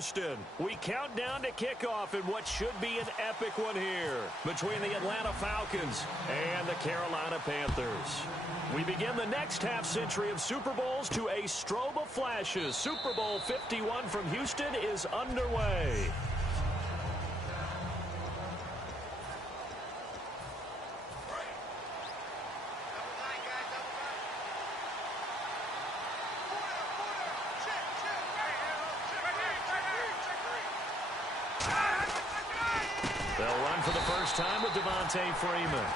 Houston. We count down to kickoff in what should be an epic one here between the Atlanta Falcons and the Carolina Panthers. We begin the next half-century of Super Bowls to a strobe of flashes. Super Bowl 51 from Houston is underway. They'll run for the first time with Freeman.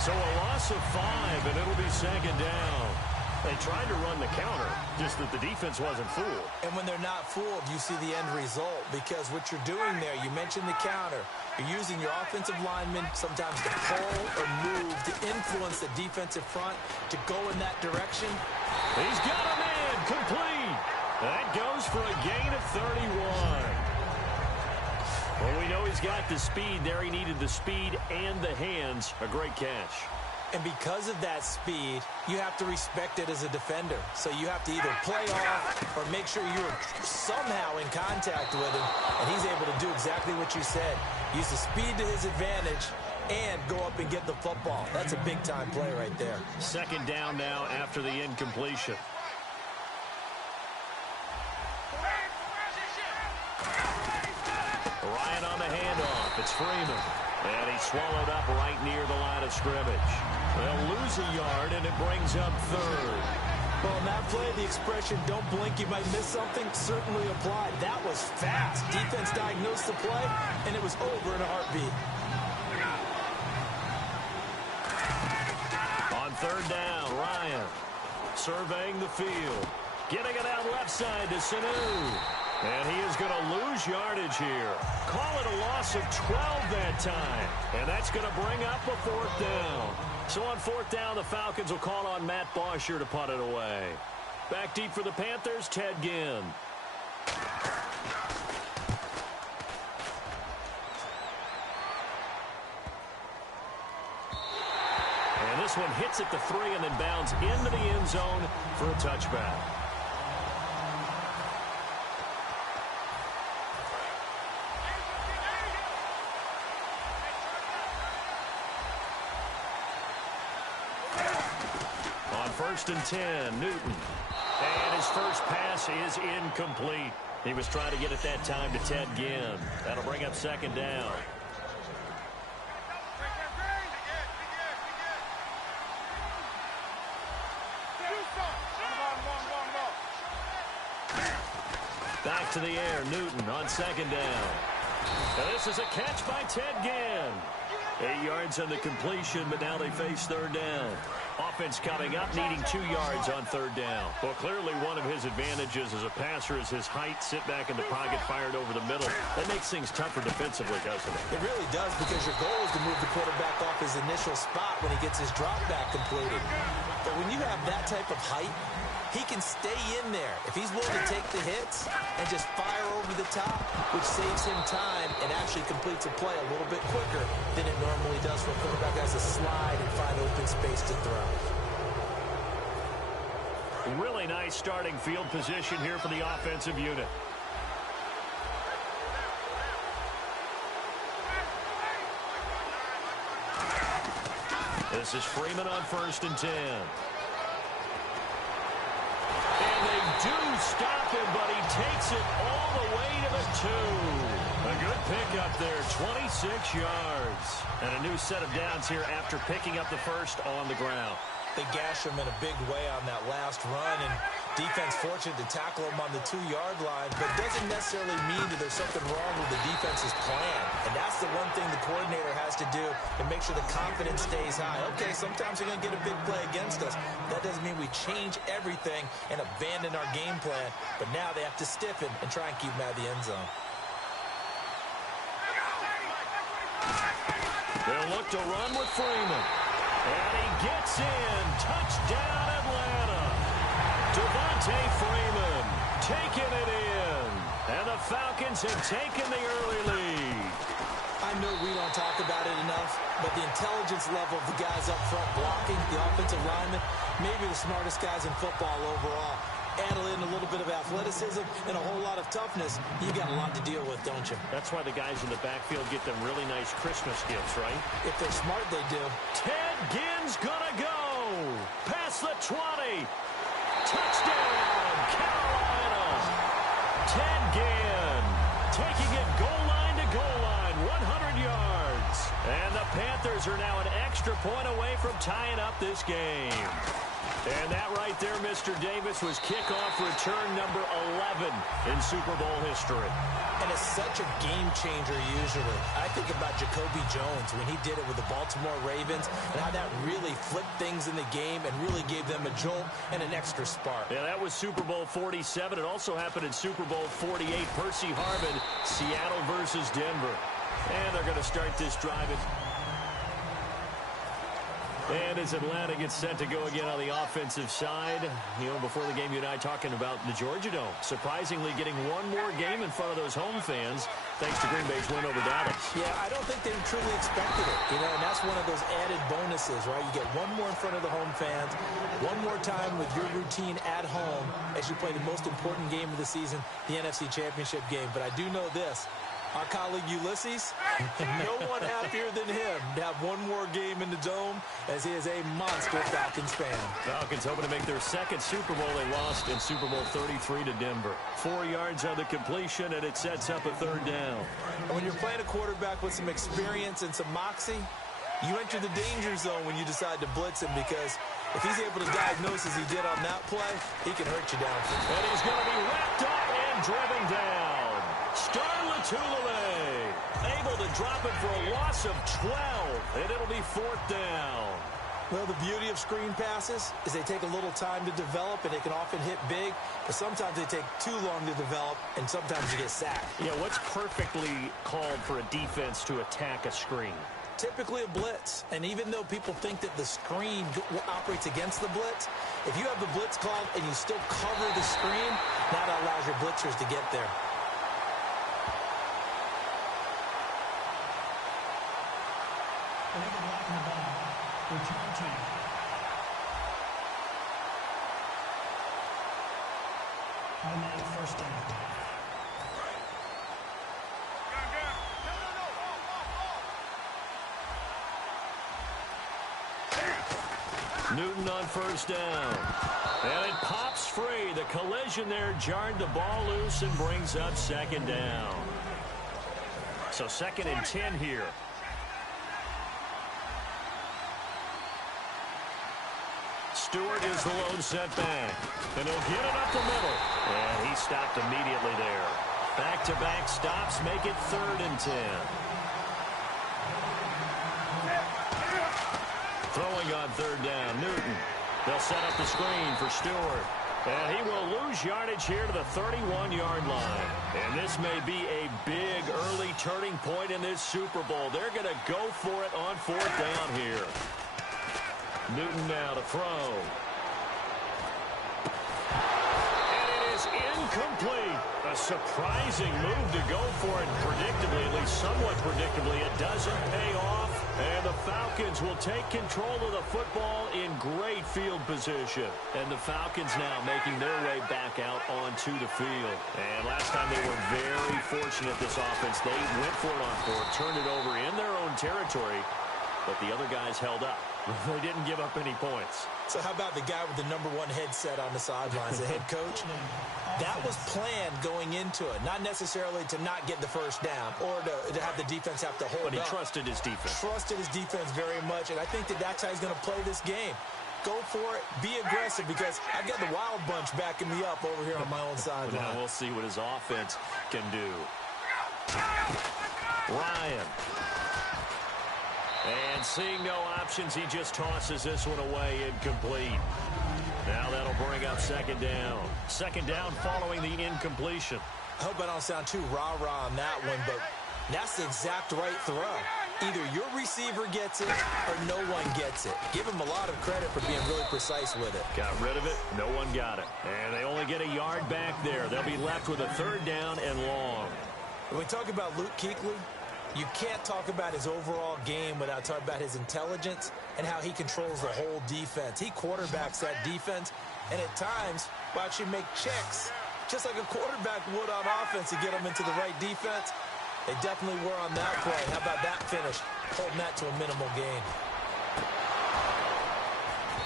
So a loss of 5, and it'll be second down. They tried to run the counter, just that the defense wasn't fooled. And when they're not fooled, you see the end result, because what you're doing there, you mentioned the counter. You're using your offensive linemen sometimes to pull or move to influence the defensive front to go in that direction. He's got a man complete. That goes for a gain of 31. Well, we know he's got the speed there. He needed the speed and the hands. A great catch. And because of that speed, you have to respect it as a defender. So you have to either play off or make sure you're somehow in contact with him. And he's able to do exactly what you said. Use the speed to his advantage and go up and get the football. That's a big-time play right there. Second down now after the incompletion. Ryan on the handoff. It's Freeman. And he's swallowed up right near the line of scrimmage. They'll lose a yard, and it brings up third. Well, in that play, the expression, don't blink, you might miss something, certainly applied. That was fast. Defense diagnosed the play, and it was over in a heartbeat. On third down, Ryan surveying the field. Getting it out left side to Sanu. And he is going to lose yardage here. Call it a loss of 12 that time. And that's going to bring up a fourth down. So on fourth down, the Falcons will call on Matt Bosher to punt it away. Back deep for the Panthers, Ted Ginn. And this one hits at the 3 and then bounds into the end zone for a touchback. First and 10, Newton. And his first pass is incomplete. He was trying to get it that time to Ted Ginn. That'll bring up second down. Back to the air, Newton on second down. And this is a catch by Ted Ginn. 8 yards on the completion, but now they face third down. Offense coming up, needing 2 yards on third down. Well, clearly one of his advantages as a passer is his height, sit back in the pocket, fired over the middle. That makes things tougher defensively, doesn't it? It really does, because your goal is to move the quarterback off his initial spot when he gets his drop back completed. But when you have that type of height, he can stay in there if he's willing to take the hits and just fire over the top, which saves him time and actually completes a play a little bit quicker than it normally does for a quarterback who has to slide and find open space to throw. Really nice starting field position here for the offensive unit. This is Freeman on first and 10. Do stop him, but he takes it all the way to the 2. A good pickup there, 26 yards. And a new set of downs here after picking up the first on the ground. They gash him in a big way on that last run, and defense fortunate to tackle him on the 2-yard line, but doesn't necessarily mean that there's something wrong with the defense's plan. And that's the one thing the coordinator has to do to make sure the confidence stays high. Okay, sometimes you're going to get a big play against us. That doesn't mean we change everything and abandon our game plan, but now they have to stiffen and try and keep him out of the end zone. They'll look to run with Freeman. And he gets in. Touchdown, Atlanta. Freeman taking it in. And the Falcons have taken the early lead. I know we don't talk about it enough, but the intelligence level of the guys up front blocking, the offensive linemen, maybe the smartest guys in football overall. add in a little bit of athleticism and a whole lot of toughness, you got a lot to deal with, don't you? That's why the guys in the backfield get them really nice Christmas gifts, right? If they're smart, they do. Ted Ginn's gonna go past the 20. Touchdown, Carolina. Ted Ginn taking it goal line to goal line, 100 yards. And the Panthers are now an extra point away from tying up this game. And that right there, Mr. Davis, was kickoff return number 11 in Super Bowl history. And it's such a game changer usually. I think about Jacoby Jones when he did it with the Baltimore Ravens and how that really flipped things in the game and really gave them a jolt and an extra spark. Yeah, that was Super Bowl 47. It also happened in Super Bowl 48. Percy Harvin, Seattle versus Denver. And they're going to start this drive. And as Atlanta gets set to go again on the offensive side, before the game, you and I talking about the Georgia Dome. Surprisingly getting one more game in front of those home fans, thanks to Green Bay's win over Dallas. Yeah, I don't think they truly expected it, and that's one of those added bonuses, right? You get one more in front of the home fans, one more time with your routine at home as you play the most important game of the season, the NFC Championship game. But I do know this. Our colleague Ulysses, no one happier than him to have one more game in the Dome, as he is a monster Falcons fan. Falcons hoping to make their second Super Bowl. They lost in Super Bowl 33 to Denver. 4 yards on the completion, and it sets up a third down. And when you're playing a quarterback with some experience and some moxie, you enter the danger zone when you decide to blitz him, because if he's able to diagnose as he did on that play, he can hurt you down. And he's going to be wrapped up and driven down. Tulare able to drop it for a loss of 12, and it'll be fourth down. Well, the beauty of screen passes is they take a little time to develop, and they can often hit big, but sometimes they take too long to develop, and sometimes you get sacked. Yeah, what's perfectly called for a defense to attack a screen? Typically a blitz, and even though people think that the screen operates against the blitz, if you have the blitz called and you still cover the screen, that allows your blitzers to get there. Return team. Automatic first down. Newton on first down. And it pops free. The collision there jarred the ball loose and brings up second down. So 2nd and 10 here. Stewart is the lone setback. And he'll get it up the middle. And he stopped immediately there. Back-to-back stops make it 3rd and 10. Throwing on 3rd down, Newton. They'll set up the screen for Stewart. And he will lose yardage here to the 31-yard line. And this may be a big early turning point in this Super Bowl. They're going to go for it on 4th down here. Newton now to throw. And it is incomplete. A surprising move to go for it predictably, at least somewhat predictably. It doesn't pay off. And the Falcons will take control of the football in great field position. And the Falcons now making their way back out onto the field. And last time they were very fortunate, this offense. They went for it on 4th, turned it over in their own territory. But the other guys held up. They didn't give up any points. So how about the guy with the #1 headset on the sidelines, the head coach? That was planned going into it. Not necessarily to not get the first down or to have the defense have to hold up. But he trusted his defense. Trusted his defense very much, and I think that's how he's going to play this game. Go for it. Be aggressive, because I've got the Wild Bunch backing me up over here on my own sideline. Now we'll see what his offense can do. Ryan. And seeing no options, he just tosses this one away, incomplete. Now that'll bring up 2nd down. 2nd down following the incompletion. I hope I don't sound too rah-rah on that one, but that's the exact right throw. Either your receiver gets it or no one gets it. Give him a lot of credit for being really precise with it. Got rid of it. No one got it. And they only get a yard back there. They'll be left with a 3rd down and long. When we talk about Luke Kuechly, you can't talk about his overall game without talking about his intelligence and how he controls the whole defense. He quarterbacks that defense, and at times Watch you make checks, just like a quarterback would on offense to get them into the right defense. They definitely were on that play. How about that finish? Holding that to a minimal gain.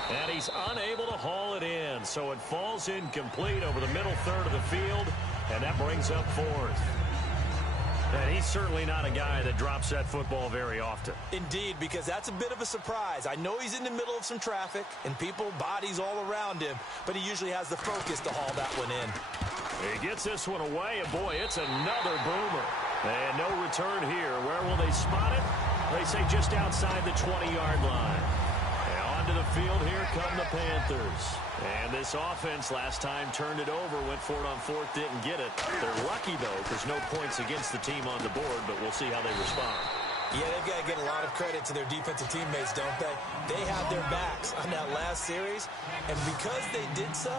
And he's unable to haul it in, so it falls incomplete over the middle third of the field, and that brings up fourth. And he's certainly not a guy that drops that football very often. Indeed, because that's a bit of a surprise. I know he's in the middle of some traffic and people, bodies all around him, but he usually has the focus to haul that one in. He gets this one away, and boy, it's another boomer. And no return here. Where will they spot it? They say just outside the 20-yard line. And onto the field, here come the Panthers. And this offense last time turned it over, went for it on fourth, didn't get it. They're lucky, though, because no points against the team on the board, but we'll see how they respond. Yeah, they've got to get a lot of credit to their defensive teammates, don't they? They had their backs on that last series, and because they did so,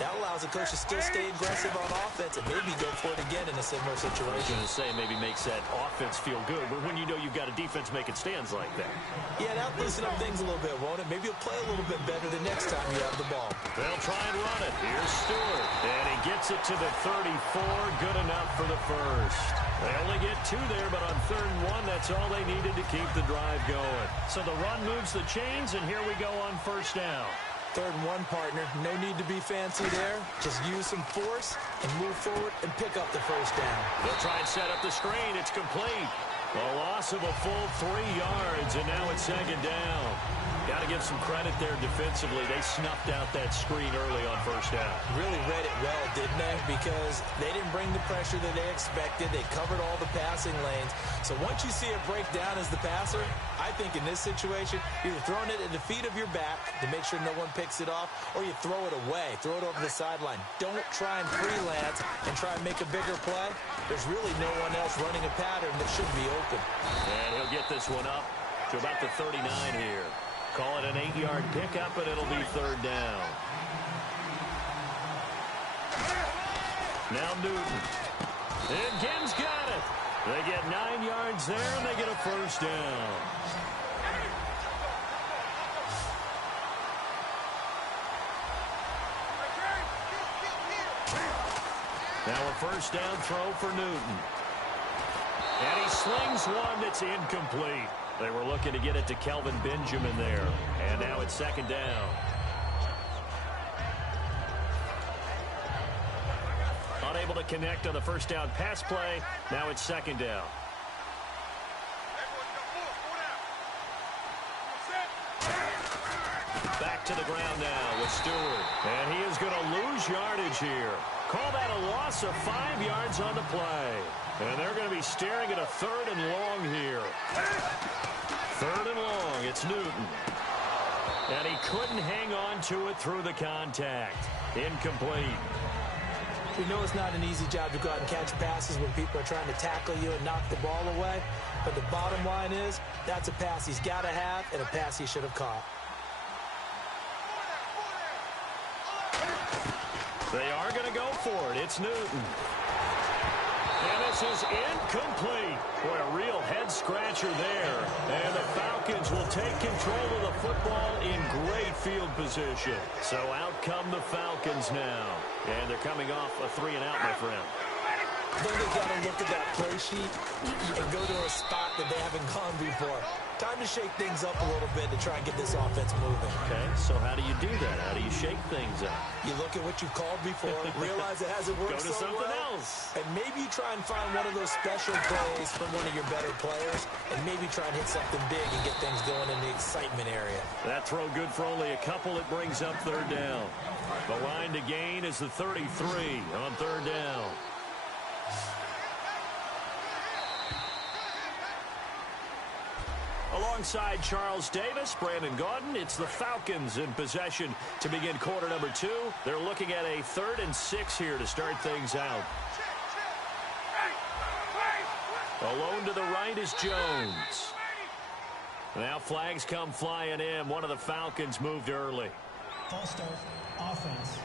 that allows the coach to still stay aggressive on offense and maybe go for it again in a similar situation. I was going to say maybe makes that offense feel good, but when you know you've got a defense making stands like that. Yeah, that'll loosen up things a little bit, won't it? Maybe you'll play a little bit better the next time you have the ball. They'll try and run it. Here's Stewart, and he gets it to the 34. Good enough for the first. They only get two there, but on 3rd and 1, that's all they needed to keep the drive going. So the run moves the chains, and here we go on 1st down. 3rd and 1, partner. No need to be fancy there. Just use some force and move forward and pick up the 1st down. They'll try and set up the screen. It's complete. A loss of a full 3 yards, and now it's 2nd down. Got to give some credit there defensively. They snuffed out that screen early on 1st down. Really read it well, didn't they? Because they didn't bring the pressure that they expected. They covered all the passing lanes. So once you see it break down as the passer, I think in this situation, you're throwing it at the feet of your back to make sure no one picks it off, or you throw it away, throw it over the sideline. Don't try and freelance and try and make a bigger play. There's really no one else running a pattern that should be open. And he'll get this one up to about the 39 here. Call it an 8-yard pickup, and it'll be 3rd down. Now Newton. And Gibbs got it. They get 9 yards there, and they get a 1st down. Now a 1st down throw for Newton. And he slings one that's incomplete. They were looking to get it to Kelvin Benjamin there. And now it's 2nd down. Unable to connect on the 1st down pass play. Now it's 2nd down. Back to the ground now with Stewart. And he is going to lose yardage here. Call that a loss of 5 yards on the play. And they're going to be staring at a 3rd and long here. 3rd and long. It's Newton. And he couldn't hang on to it through the contact. Incomplete. We know it's not an easy job to go out and catch passes when people are trying to tackle you and knock the ball away. But the bottom line is, that's a pass he's got to have and a pass he should have caught. They are going to go for it. It's Newton. And this is incomplete. Boy, a real head-scratcher there. And the Falcons will take control of the football in great field position. So out come the Falcons now. And they're coming off a 3-and-out, my friend. I think they've got to look at that play sheet and go to a spot that they haven't gone before. Time to shake things up a little bit to try and get this offense moving. Okay, so how do you do that? How do you shake things up? You look at what you've called before, realize it hasn't worked Go to so something well, else. and maybe try and find one of those special plays from one of your better players, and maybe try and hit something big and get things going in the excitement area. That throw good for only a couple. It brings up 3rd down. The line to gain is the 33 on 3rd down. Alongside Charles Davis, Brandon Gaudin, it's the Falcons in possession to begin quarter number 2. They're looking at a 3rd and 6 here to start things out. Alone to the right is Jones. Now flags come flying in. One of the Falcons moved early. False start, offense.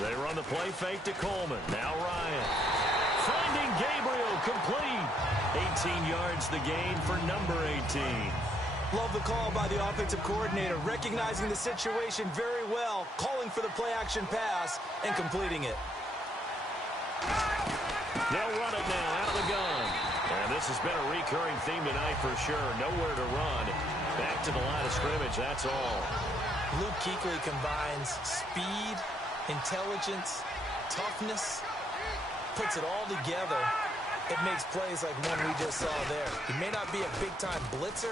They run the play fake to Coleman. Now Ryan. Finding Gabriel complete. 18 yards the gain for number 18. Love the call by the offensive coordinator, recognizing the situation very well, calling for the play-action pass, and completing it. They'll run it now out of the gun. And this has been a recurring theme tonight for sure. Nowhere to run. Back to the line of scrimmage, that's all. Luke Kuechly combines speed, intelligence, toughness, puts it all together. It makes plays like one we just saw there. He may not be a big-time blitzer,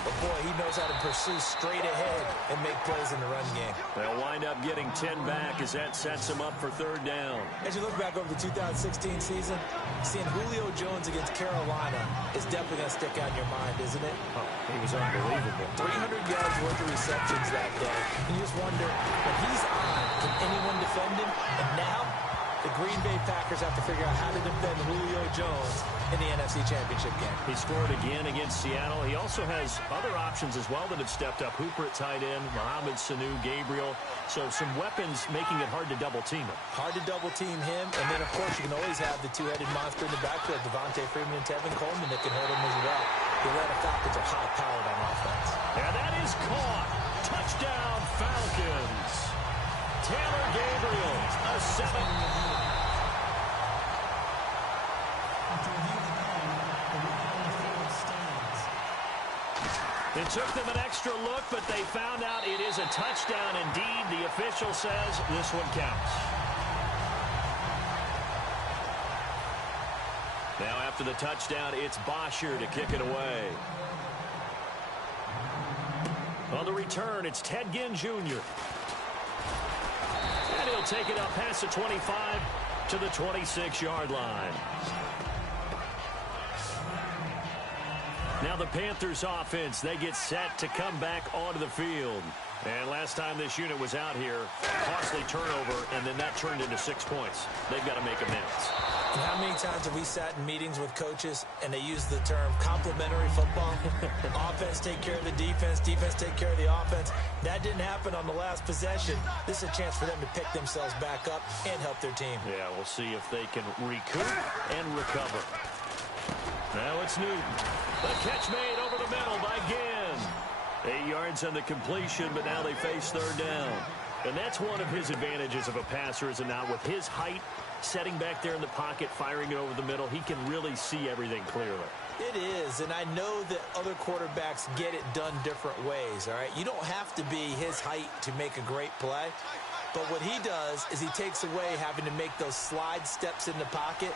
but boy, he knows how to pursue straight ahead and make plays in the run game. They'll wind up getting 10 back as that sets him up for third down. As you look back over the 2016 season, seeing Julio Jones against Carolina is definitely going to stick out in your mind, isn't it? Oh, he was unbelievable. 300 yards worth of receptions that day. And you just wonder, when he's on, can anyone defend him? And now, the Green Bay Packers have to figure out how to defend Julio Jones in the NFC Championship game. He scored again against Seattle. He also has other options as well that have stepped up. Hooper at tight end, Mohamed Sanu, Gabriel. So some weapons making it hard to double-team him. Hard to double-team him. And then, of course, you can always have the two-headed monster in the backfield, Devontae Freeman and Tevin Coleman, that can hurt him as well. The Atlanta Falcons are high-powered on offense. And that is caught. Touchdown, Falcons. Taylor Gabriel, a 7. It took them an extra look, but they found out it is a touchdown indeed. The official says this one counts. Now after the touchdown, it's Bosher to kick it away. On the return, it's Ted Ginn Jr. And he'll take it up past the 25 to the 26-yard line. Now the Panthers offense, they get set to come back onto the field. And last time this unit was out here, costly turnover, and then that turned into 6 points. They've got to make amends. And how many times have we sat in meetings with coaches and they use the term complementary football? Offense take care of the defense, defense take care of the offense. That didn't happen on the last possession. This is a chance for them to pick themselves back up and help their team. Yeah, we'll see if they can recoup and recover. Now it's Newton. The catch made over the middle by Ginn. 8 yards on the completion, but now they face third down. And that's one of his advantages of a passer, is it not? With his height, setting back there in the pocket, firing it over the middle, he can really see everything clearly. It is, and I know that other quarterbacks get it done different ways, all right? You don't have to be his height to make a great play. But what he does is he takes away having to make those slide steps in the pocket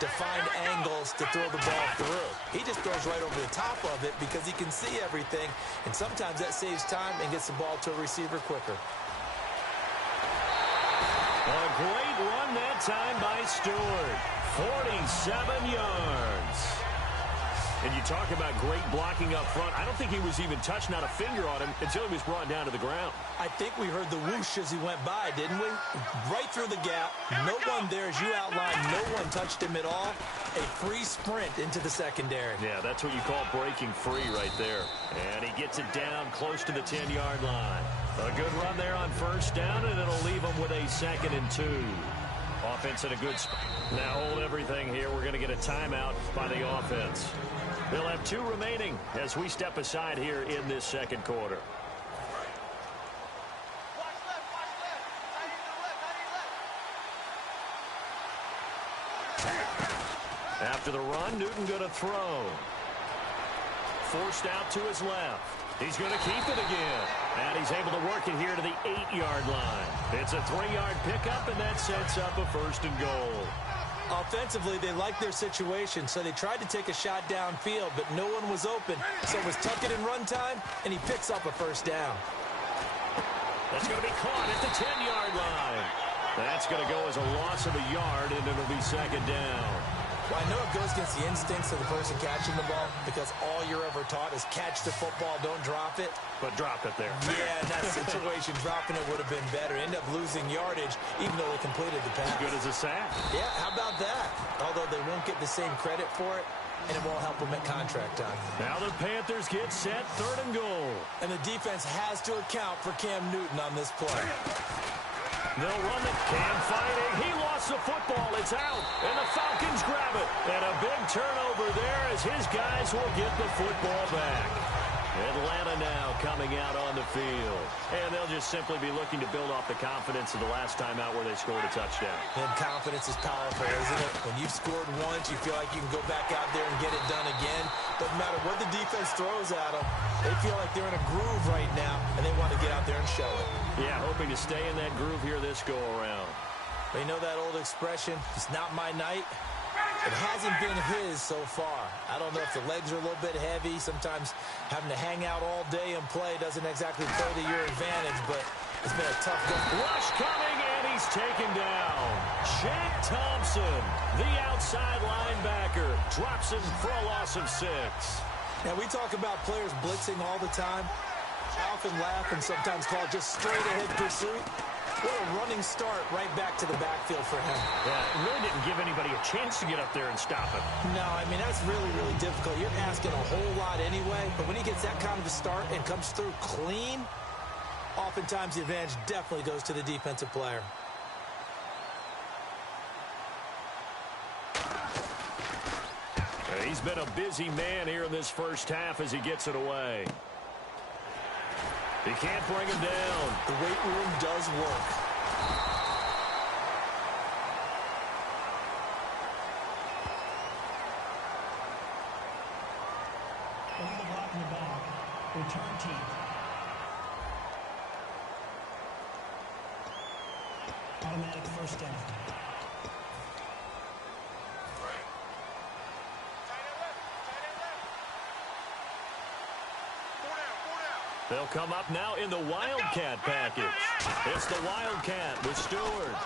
to find angles to throw the ball through. He just throws right over the top of it because he can see everything, and sometimes that saves time and gets the ball to a receiver quicker. A great run that time by Stewart. 47 yards. And you talk about great blocking up front. I don't think he was even touched, not a finger on him, until he was brought down to the ground. I think we heard the whoosh as he went by, didn't we? Right through the gap. No one there, as you outlined. No one touched him at all. A free sprint into the secondary. Yeah, that's what you call breaking free right there. And he gets it down close to the 10-yard line. A good run there on first down, and it'll leave him with a 2nd and 2. Offense in a good spot. Now hold everything here. We're going to get a timeout by the offense. They'll have 2 remaining as we step aside here in this second quarter. After the run, Newton going to throw. Forced out to his left. He's going to keep it again. And he's able to work it here to the 8-yard line. It's a 3-yard pickup, and that sets up a 1st and goal. Offensively, they liked their situation, so they tried to take a shot downfield, but no one was open. So it was tuck it in run time, and he picks up a 1st down. That's going to be caught at the 10-yard line. That's going to go as a loss of a yard, and it'll be 2nd down. Well, I know it goes against the instincts of the person catching the ball because all you're ever taught is catch the football, don't drop it. But drop it there. Yeah, in that situation, dropping it would have been better. End up losing yardage, even though they completed the pass. As good as a sack. Yeah, how about that? Although they won't get the same credit for it, and it won't help them at contract time. Now the Panthers get set, 3rd and goal. And the defense has to account for Cam Newton on this play. They'll run it. Cam fighting. He lost the football. It's out. And the Falcons grab it. And a big turnover there as his guys will get the football back. Atlanta now coming out on the field. And they'll just simply be looking to build off the confidence of the last time out where they scored a touchdown. And confidence is powerful, isn't it? When you've scored once, you feel like you can go back out there and get it done again. Doesn't matter what the defense throws at them. They feel like they're in a groove right now, and they want to get out there and show it. Yeah, hoping to stay in that groove here this go-around. They know that old expression, it's not my night. It hasn't been his so far. I don't know if the legs are a little bit heavy. Sometimes having to hang out all day and play doesn't exactly play to your advantage, but it's been a tough game. Rush coming, and he's taken down. Shaq Thompson, the outside linebacker, drops him for a loss of 6. Now, we talk about players blitzing all the time. I often laugh and sometimes call it just straight-ahead pursuit. What a running start right back to the backfield for him. Yeah, it really didn't give anybody a chance to get up there and stop him. No, I mean, that's really, really difficult. You're asking a whole lot anyway, but when he gets that kind of a start and comes through clean, oftentimes the advantage definitely goes to the defensive player. He's been a busy man here in this first half as he gets it away. He can't bring him down. The weight room does work. Over the block in the back. Return team. Automatic first down. They'll come up now in the Wildcat package. It's the Wildcat with Stewart.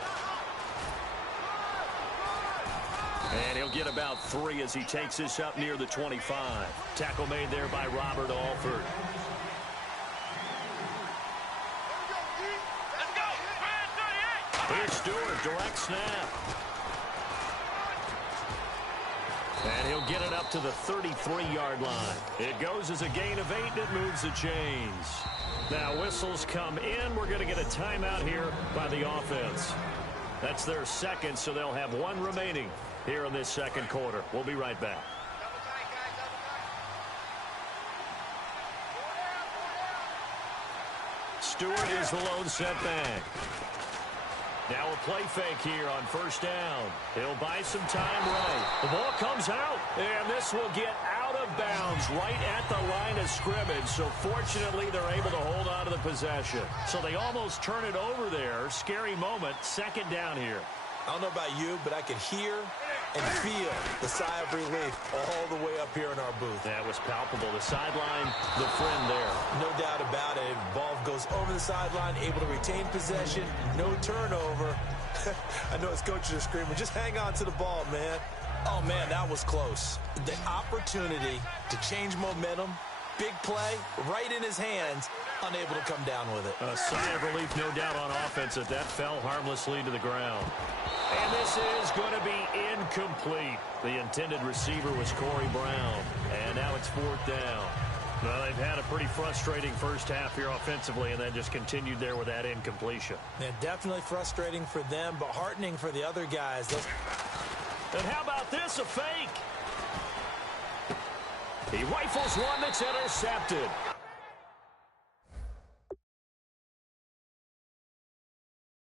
And he'll get about 3 as he takes this up near the 25. Tackle made there by Robert Alford. Here's Stewart, direct snap. And he'll get it up to the 33-yard line. It goes as a gain of 8, and it moves the chains. Now whistles come in. We're going to get a timeout here by the offense. That's their second, so they'll have 1 remaining here in this second quarter. We'll be right back. Stewart is the lone setback. Now a play fake here on first down. He'll buy some time right. The ball comes out, and this will get out of bounds right at the line of scrimmage. So fortunately, they're able to hold on to the possession. So they almost turn it over there. Scary moment. Second down here. I don't know about you, but I could hear and feel the sigh of relief all the way up here in our booth. That was palpable. The sideline, the friend there. No doubt about it. Ball goes over the sideline, able to retain possession, no turnover. I know his coaches are screaming, just hang on to the ball, man. Oh, man, that was close. The opportunity to change momentum, big play, right in his hands, unable to come down with it. A sigh of relief, no doubt, on offense that fell harmlessly to the ground. And this is going to be incomplete. The intended receiver was Corey Brown. And now it's 4th down. Well, they've had a pretty frustrating first half here offensively, and then just continued there with that incompletion. And definitely frustrating for them, but heartening for the other guys. And how about this, a fake? He rifles one that's intercepted.